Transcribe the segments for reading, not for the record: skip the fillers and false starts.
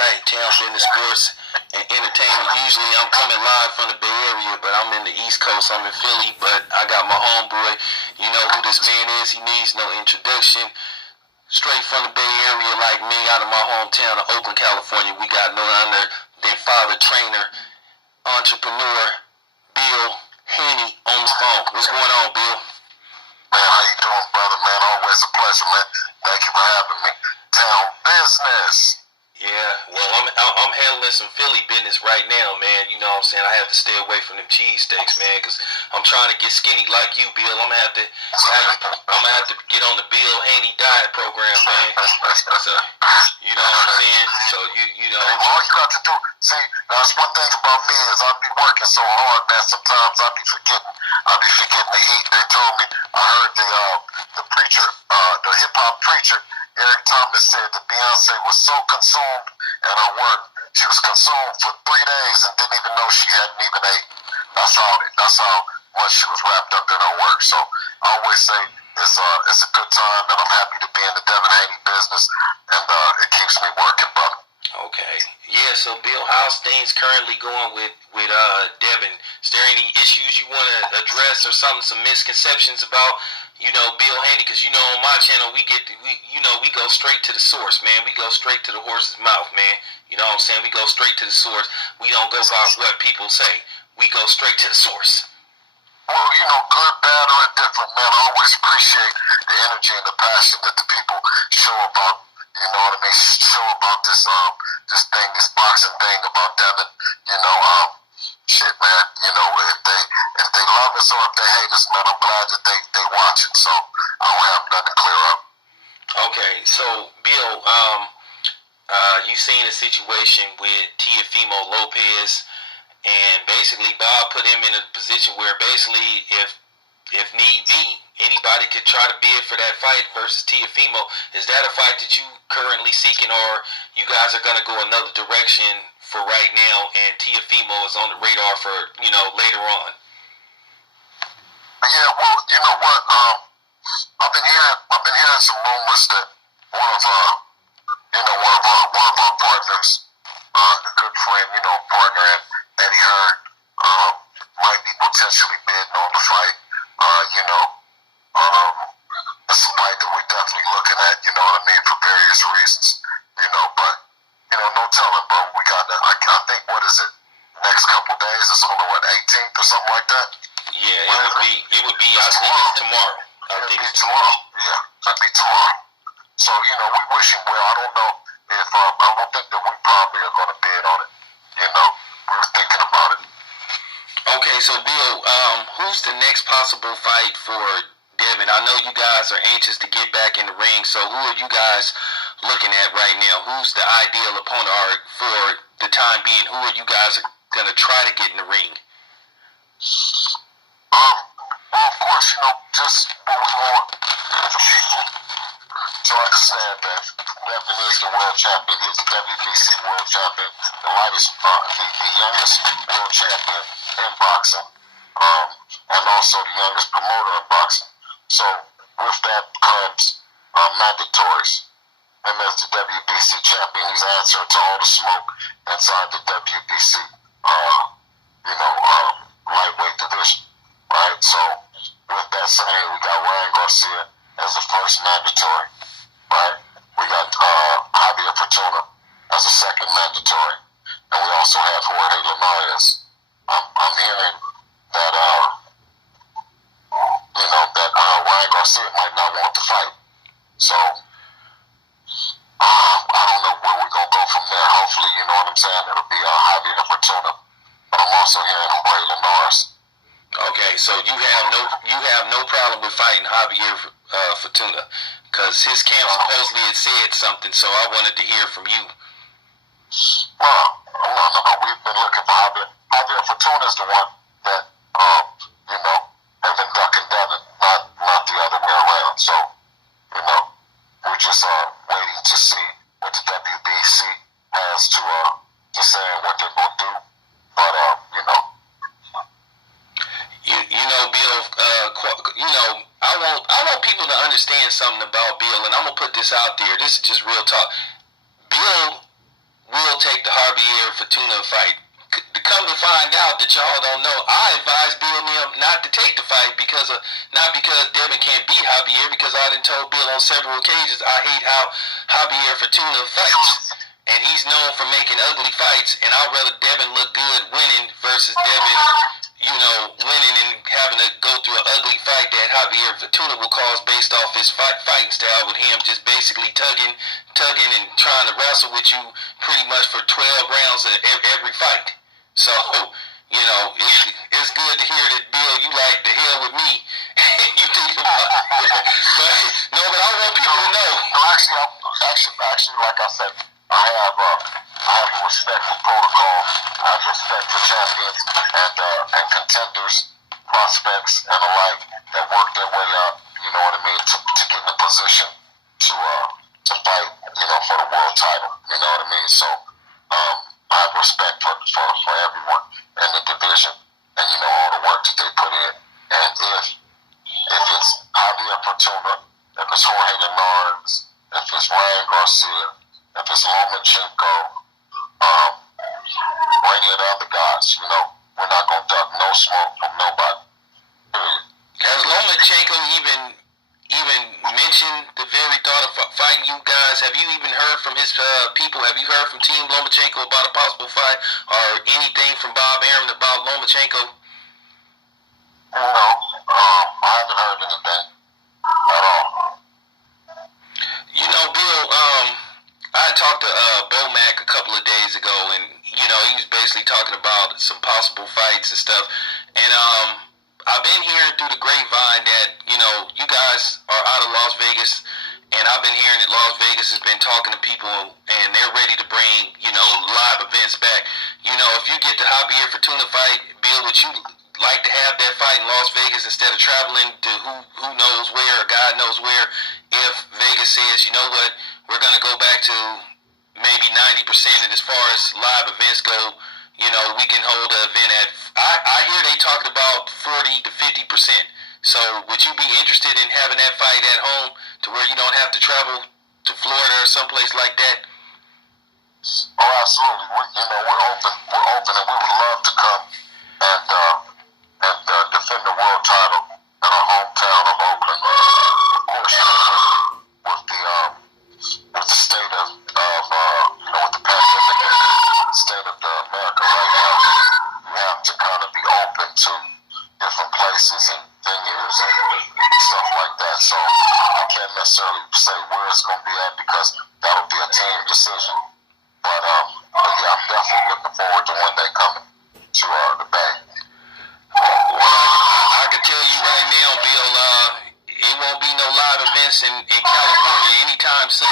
Right, Town Business Sports and Entertainment. Usually I'm coming live from the Bay Area, but I'm in the East Coast. I'm in Philly, but I got my homeboy. You know who this man is. He needs no introduction. Straight from the Bay Area like me, out of my hometown of Oakland, California. We got no other than father, trainer, entrepreneur, Bill Haney on the phone. What's going on, Bill? Man, how you doing, brother? Man, always a pleasure, man. Thank you for having me. Town Business. Yeah, well, I'm handling some Philly business right now, man. You know what I'm saying? I have to stay away from them cheesesteaks, man, because I'm trying to get skinny like you, Bill. I'm gonna have to get on the Bill Haney diet program, man. So, you know what I'm saying? So you know. Hey, all you got to do, see, that's one thing about me is I be working so hard, man. Sometimes I be forgetting to eat. They told me, I heard the preacher, the hip hop preacher, Eric Thomas, said that Beyonce was so consumed in her work, she was consumed for 3 days and didn't even know she hadn't even ate. That's how much she was wrapped up in her work. So I always say it's a good time, and I'm happy to be in the Devin Haney business, and it keeps me working, brother. Okay. Yeah, so Bill, how's things currently going with Devin? Is there any issues you want to address or some misconceptions about, Bill Haney? Because, on my channel, we go straight to the source, man. We go straight to the horse's mouth, man. You know what I'm saying? We go straight to the source. We don't go by what people say. We go straight to the source. Well, good, bad, or indifferent, man, I always appreciate the energy and the passion that the people show about, show about this this boxing thing about Devin. Shit, man, if they love us or if they hate us, man, I'm glad that they watch it, so I don't have nothing to clear up. Okay, so Bill, you seen a situation with Teofimo Lopez, and basically Bob put him in a position where basically if need be, anybody could try to bid for that fight versus Teofimo. Is that a fight that you currently seeking, or you guys are going to go another direction for right now, and Teofimo is on the radar for, later on? Yeah, well, you know what? I've been hearing some rumors that one of our partners, a good friend, partner, Eddie Hearn, might be potentially bidding on the fight. It's a fight that we're definitely looking at, for various reasons, but, no telling, bro. We got that, I think, what is it, next couple of days, it's on the, 18th or something like that? Yeah, it would be, I think it's tomorrow. Tomorrow, yeah, it'll be tomorrow. So, we wish him well. I don't know if, I don't think that we probably are going to bid on it, we were thinking about it. Okay, so Bill, who's the next possible fight for Devin? I know you guys are anxious to get back in the ring, so who are you guys looking at right now? Who's the ideal opponent, or for the time being, who are you guys going to try to get in the ring? Well, of course, just what we want for people to understand that Devin is the world champion. He's the WBC world champion, the youngest world champion in boxing, and also the youngest promoter in boxing. So with that comes mandatories. Him as the WBC champion, he's answering to all the smoke inside the WBC, lightweight division, right? So with that saying, we got Ryan Garcia as the first mandatory, right? We got Javier Fortuna as the second mandatory, and we also have Jorge Linares. I'm hearing that Ryan Garcia might not want to fight, so I don't know where we're gonna go from there. Hopefully, you know what I'm saying, it'll be Javier Fortuna, but I'm also hearing Jorge Linares. Okay, so you have no problem with fighting Javier Fortuna, because his camp supposedly had said something, so I wanted to hear from you. Well, no, we've been looking for Javier. Javier Fortuna is the one that, has been ducking Devin, not the other way around. So, we're just waiting to see what the WBC has to say and what they're going to do. But, Bill, I want people to understand something about Bill, and I'm gonna put this out there. This is just real talk. Bill will Fortuna fight. To come to find out that y'all don't know, I advised Bill Nim not to take the fight because not because Devin can't beat Javier, because I done told Bill on several occasions I hate how Javier Fortuna fights. And he's known for making ugly fights, and I'd rather Devin look good winning versus Devin, winning and having to go through an ugly fight that Javier Fortuna will cause based off his fighting style with him just basically tugging and trying to wrestle with you pretty much for 12 rounds of every fight. So, it's good to hear that, Bill, you like the hell with me. You think about but I want people to know. No, actually, like I said, I have a respect for protocol. I have respect for champions and contenders, prospects, and the like that work their way up. You know what I mean? To get in a position to fight. For the world title. You know what I mean? So I have respect for everyone in the division, and all the work that they put in. And if it's Javier Fortuna, if it's Jorge Linares, if it's Ryan Garcia, if it's Lomachenko, or any of the other guys, we're not gonna duck no smoke from nobody. Period. Has Lomachenko even mentioned the very thought of fighting you guys? Have you even heard from his people? Have you heard from Team Lomachenko about a possible fight or anything from Bob Arum about Lomachenko? No, I haven't heard anything at all. Bill, I talked to Bomac a couple of days ago, and he was basically talking about some possible fights and stuff. And I've been hearing through the grapevine that you guys are out of Las Vegas, and I've been hearing that Las Vegas has been talking to people, and they're ready to bring live events back. If you get the Javier Fortuna fight, Bill, would you like to have that fight in Las Vegas instead of traveling to who knows where or God knows where? If Vegas says, you know what, we're going to go back to maybe 90%, and as far as live events go, we can hold an event at, I hear they talked about 40 to 50%. So would you be interested in having that fight at home to where you don't have to travel to Florida or someplace like that? Oh, absolutely. We're open. We're open, and we would love to come and defend the world title in our hometown of Oakland. Of course, with the state of with the pandemic and state of America right now, we have to kind of be open to different places and venues and stuff like that. So I can't necessarily say where it's going to be at because that'll be a team decision. But yeah, I'm definitely looking forward to one day coming to the Bay. Well, I can tell you right now, Bill, it won't be no live events in California anytime soon.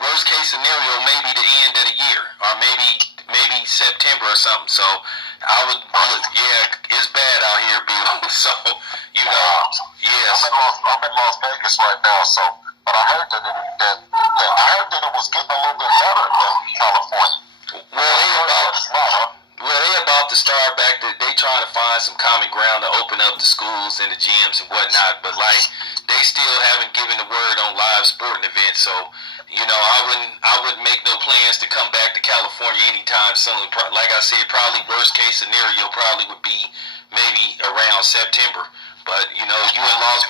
Worst case scenario, maybe the end of the year, or maybe September or something. So it's bad out here, Bill. So yes. I'm in Las Vegas right now. So, but I heard that it was getting a little bit better than California. Well, they about to start back. They trying to find some common ground to open up the schools and the gyms and whatnot. But they still haven't given the word on live sporting events. So, I wouldn't make no plans to come back to California anytime soon. Like I said, probably worst case scenario probably would be maybe around September. But you in Las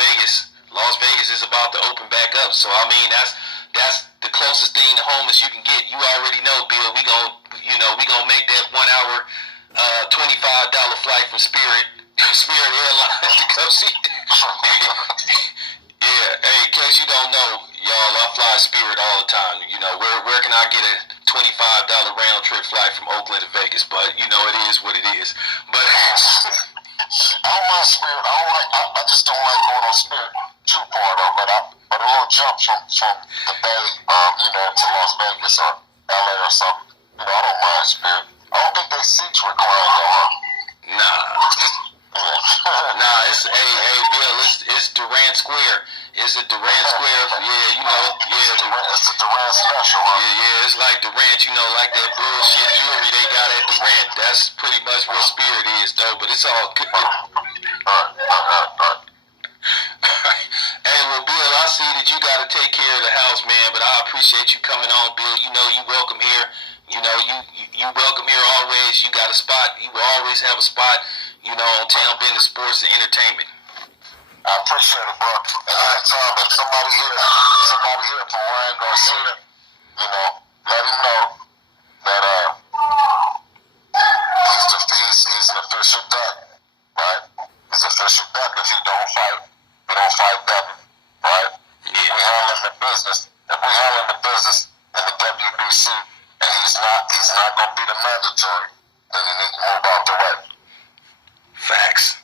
Vegas is about to open back up. So I mean that's the closest thing to home as you can get. You already know, Bill. We gonna make that 1 hour, $25 flight from Spirit Airlines to come see. Yeah, hey, in case you don't know, y'all, I fly Spirit all the time. Where can I get a $25 round trip flight from Oakland to Vegas? But it is what it is. But I don't mind Spirit. I just don't like going on Spirit too far though. But a little jump from the Bay, to Las Vegas or LA or something. I don't mind Spirit. I don't think they seats recline though, huh? Nah. It's Bill, it's Durant Square. It's a Durant Square. It's a Durant special, huh? Yeah, it's like Durant, like that bullshit jewelry they got at Durant. That's pretty much what Spirit is, though. But it's all good. All right. Hey, well, Bill, I see that you got to take care of the house, man. But I appreciate you coming on, Bill. You welcome here. You you welcome here always. You got a spot. You will always have a spot, you know, on Town Business Sports and Entertainment. I appreciate it, bro. And anytime that somebody here from Ryan Garcia, you know, let him know that he's an official duck, right? He's an official duck. If he don't fight Devin, right? Yeah. We handling the business. If we handling the business in the WBC, and he's not gonna be the mandatory, then he needs to move out the way. Facts.